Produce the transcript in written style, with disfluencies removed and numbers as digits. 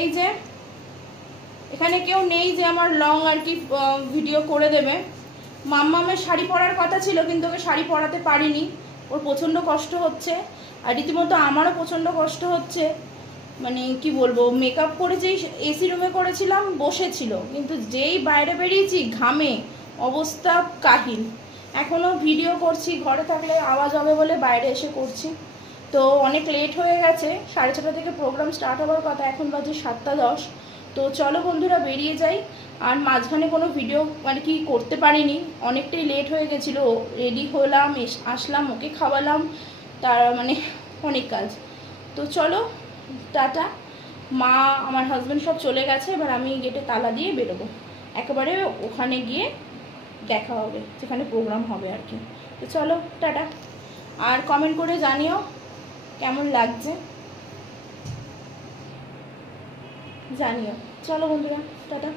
এই যে এখানে কেউ নেই যে আমার লং আর কি ভিডিও করে দেবে। মাম্মামের শাড়ি পরার কথা ছিল, কিন্তু ওকে শাড়ি পরাতে পারিনি, ওর প্রচণ্ড কষ্ট হচ্ছে। আর রীতিমতো আমারও প্রচণ্ড কষ্ট হচ্ছে। মানে কি বলবো, মেকআপ করে যেই এসি রুমে করেছিলাম বসেছিল, কিন্তু যেই বাইরে বেরিয়েছি ঘামে অবস্থা কাহিল। এখনও ভিডিও করছি, ঘরে থাকলে আওয়াজ হবে বলে বাইরে এসে করছি। তো অনেক লেট হয়ে গেছে, 6:30 থেকে প্রোগ্রাম স্টার্ট হওয়ার কথা, এখন বাজে 7:10। তো চলো বন্ধুরা বেরিয়ে যাই। আর মাঝখানে কোনো ভিডিও মানে কি করতে পারিনি, অনেকটাই লেট হয়ে গেছিলো। রেডি হলাম, আসলাম, ওকে খাওয়ালাম, তার মানে অনেক কাজ। তো চলো টাটা। মা আমার হাজব্যান্ড সব চলে গেছে, এবার আমি গেটে তালা দিয়ে বেরোবো, একেবারে ওখানে গিয়ে দেখা হবে যেখানে প্রোগ্রাম হবে আর কি। তো চলো টাটা। আর কমেন্ট করে জানিও কেমন লাগছে, জানিও। চলো বন্ধুরা টাটা।